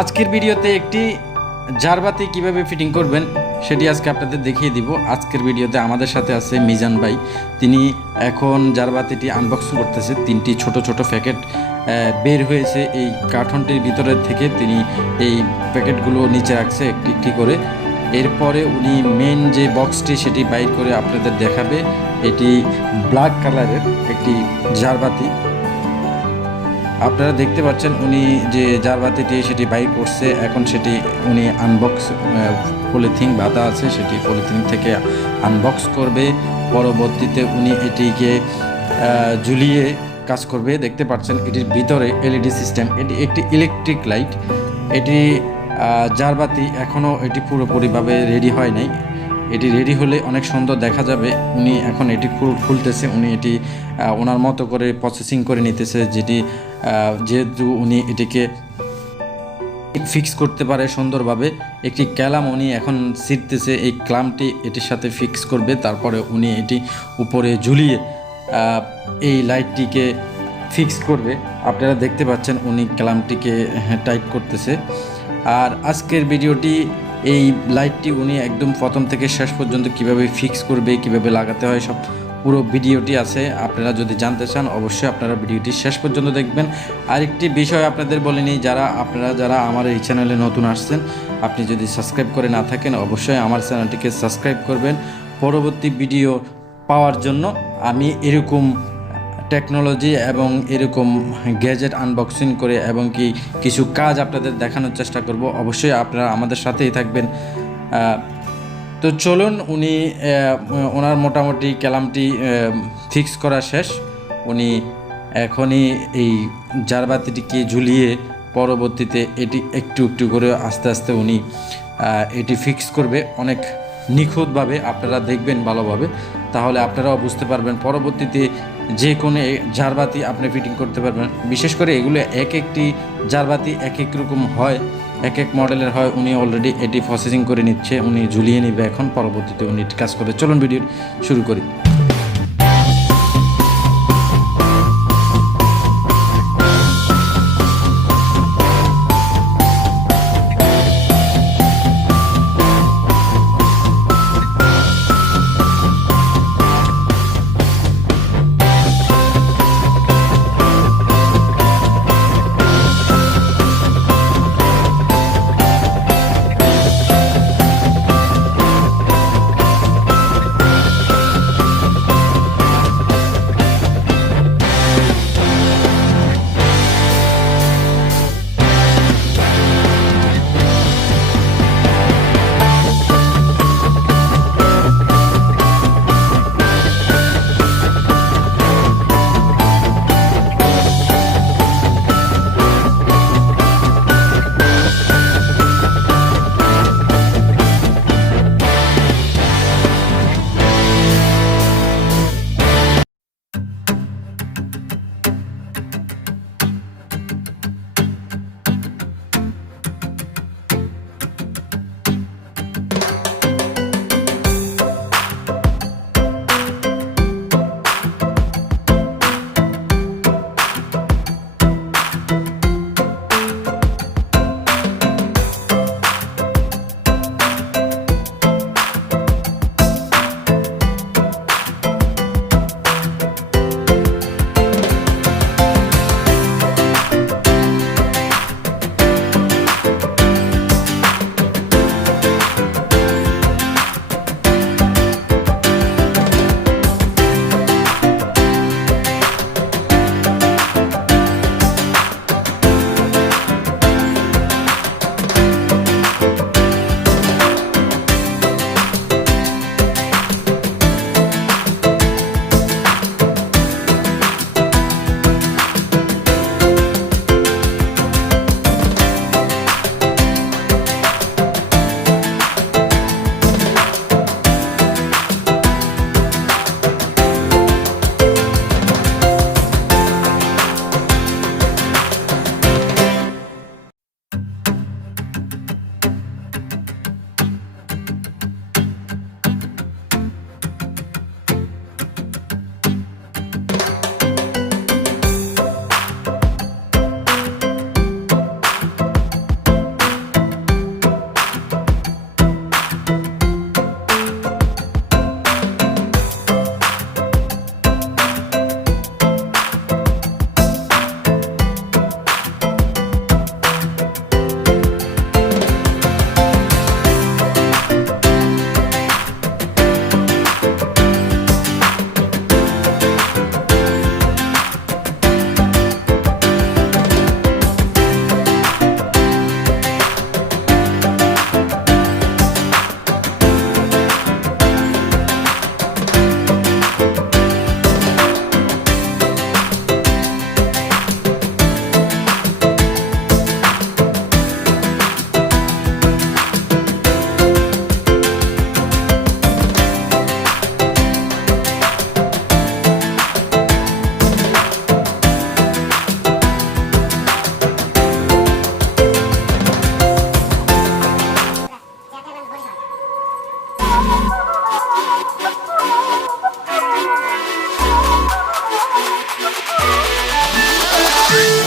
আজকের ভিডিওতে একটি জারবাতি কিভাবে ফিটিং করবেন সেটি আজকে আপনাদের দেখিয়ে দিব। আজকের ভিডিওতে আমাদের সাথে আছে মিজান ভাই। তিনি এখন জারবাতিটি আনবক্সিং করতেছে। তিনটি ছোট ছোট প্যাকেট বের হয়েছে এই কার্টনটির ভিতরে থেকে। তিনি এই প্যাকেটগুলো নিচে রাখছে একটি একটি করে। এরপরে উনি মেন যে বক্সটি সেটি বাইর করে আপনাদের দেখাবে। এটি ব্ল্যাক কালারের একটি জারবাতি। আপনারা দেখতে পাচ্ছেন উনি যে জারবাতিটি সেটি বাইর করছে। এখন সেটি উনি আনবক্স পলিথিন বাঁধা আছে, সেটি পলিথিন থেকে আনবক্স করবে। পরবর্তীতে উনি এটিকে ঝুলিয়ে কাজ করবে। দেখতে পাচ্ছেন এটির ভিতরে এলইডি সিস্টেম। এটি একটি ইলেকট্রিক লাইট। এটি জারবাতি এখনও এটি পুরোপুরিভাবে রেডি হয় নাই। এটি রেডি হলে অনেক সুন্দর দেখা যাবে। উনি এখন এটি খুলতেছে। উনি এটি ওনার মতো করে প্রসেসিং করে নিতেছে, যেহেতু উনি এটিকে ফিক্স করতে পারে সুন্দরভাবে। একটি ক্যালাম উনি এখন ছিঁড়তেছে। এই ক্লামটি এটির সাথে ফিক্স করবে। তারপরে উনি এটি উপরে ঝুলিয়ে এই লাইটটিকে ফিক্স করবে। আপনারা দেখতে পাচ্ছেন উনি ক্লামটিকে টাইট করতেছে। আর আজকের ভিডিওটি এই লাইটটি উনি একদম প্রথম থেকে শেষ পর্যন্ত কিভাবে ফিক্স করবে, কিভাবে লাগাতে হয়, সব পুরো ভিডিওটি আছে। আপনারা যদি জানতে চান অবশ্যই আপনারা ভিডিওটি শেষ পর্যন্ত দেখবেন। আরেকটি বিষয় আপনাদের বলে নিই, যারা আমার এই চ্যানেলে নতুন আসছেন, আপনি যদি সাবস্ক্রাইব করে না থাকেন অবশ্যই আমার চ্যানেলটিকে সাবস্ক্রাইব করবেন। পরবর্তী ভিডিও পাওয়ার জন্য আমি এরকম টেকনোলজি এবং এরকম গ্যাজেট আনবক্সিং করে এবং কিছু কাজ আপনাদের দেখানোর চেষ্টা করব। অবশ্যই আপনারা আমাদের সাথেই থাকবেন। তো চলুন, ওনার মোটামুটি ক্যালামটি ফিক্স করা শেষ। উনি এখনই এই জারবাতিটিকে ঝুলিয়ে পরবর্তীতে এটি একটু একটু করে আস্তে আস্তে উনি এটি ফিক্স করবে অনেক নিখুঁতভাবে। আপনারা দেখবেন ভালোভাবে, তাহলে আপনারাও বুঝতে পারবেন। পরবর্তীতে যে কোনো জারবাতি আপনি ফিটিং করতে পারবেন। বিশেষ করে এগুলো একটি জারবাতি এক এক রকম হয়, এক এক মডেলের হয়। উনি অলরেডি এটি প্রসেসিং করে নিচ্ছে, উনি ঝুলিয়ে নেবে এখন। পরবর্তীতে উনি কাজ করে। চলুন ভিডিও শুরু করি। Bye.